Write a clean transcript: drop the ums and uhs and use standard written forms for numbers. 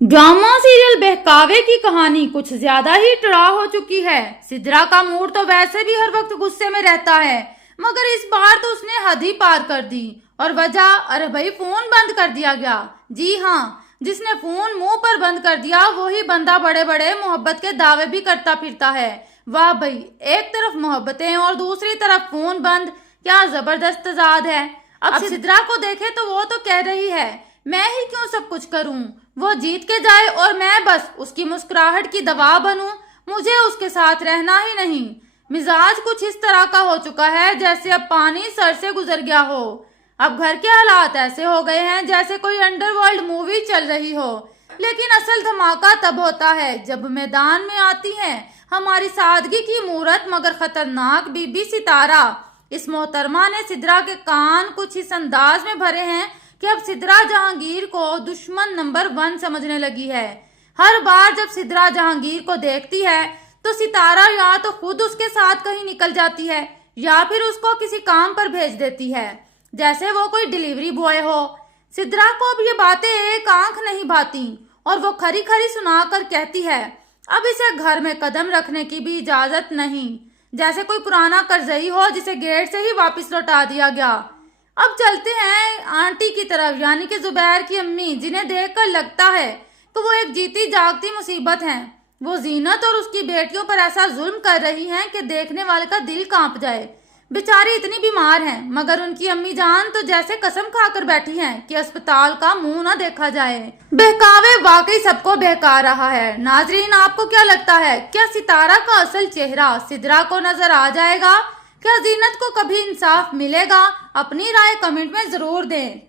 Drama serial बहकावे की कहानी कुछ ज्यादा ही टेढ़ा हो चुकी है। सिद्रा का मूड तो वैसे भी हर वक्त गुस्से में रहता है, मगर इस बार तो उसने हद ही पार कर दी। और वजह, अरे भाई फोन बंद कर दिया गया। जी हाँ, जिसने फोन मुंह पर बंद कर दिया वही बंदा बड़े बड़े मोहब्बत के दावे भी करता फिरता है। वाह भाई, एक तरफ मोहब्बतें और दूसरी तरफ फोन बंद, क्या जबरदस्त तजाद है। अब सिद्रा को देखे तो वो तो कह रही है, मैं ही क्यों सब कुछ करूं, वो जीत के जाए और मैं बस उसकी मुस्कुराहट की दवा बनूं, मुझे उसके साथ रहना ही नहीं। मिजाज कुछ इस तरह का हो चुका है जैसे अब पानी सर से गुजर गया हो। अब घर के हालात ऐसे हो गए हैं जैसे कोई अंडरवर्ल्ड मूवी चल रही हो। लेकिन असल धमाका तब होता है जब मैदान में आती है हमारी सादगी की मूरत मगर खतरनाक बीबी सितारा। इस मोहतरमा ने सिद्रा के कान कुछ इस अंदाज में भरे हैं कि अब सिद्रा जहांगीर को दुश्मन नंबर 1 समझने लगी है। हर बार जब सिद्रा जहांगीर को देखती है तो सितारा या तो खुद उसके साथ कहीं निकल जाती है या फिर उसको किसी काम पर भेज देती है, जैसे वो कोई डिलीवरी बॉय हो। सिद्रा को अब ये बातें एक आंख नहीं भाती और वो खरी खरी सुनाकर कहती है, अब इसे घर में कदम रखने की भी इजाजत नहीं, जैसे कोई पुराना कर्जई हो जिसे गेट से ही वापस लौटा दिया गया। अब चलते हैं आंटी की तरफ, यानी कि जुबैर की अम्मी, जिन्हें देखकर लगता है कि वो एक जीती जागती मुसीबत हैं। वो जीनत और उसकी बेटियों पर ऐसा जुल्म कर रही हैं कि देखने वाले का दिल कांप जाए। बेचारी इतनी बीमार हैं, मगर उनकी अम्मी जान तो जैसे कसम खाकर बैठी हैं कि अस्पताल का मुंह ना देखा जाए। बहकावे वाकई सबको बहका रहा है। नाजरीन, आपको क्या लगता है, क्या सितारा का असल चेहरा सिद्रा को नजर आ जाएगा? क्या जीनत को कभी इंसाफ मिलेगा? अपनी राय कमेंट में जरूर दें।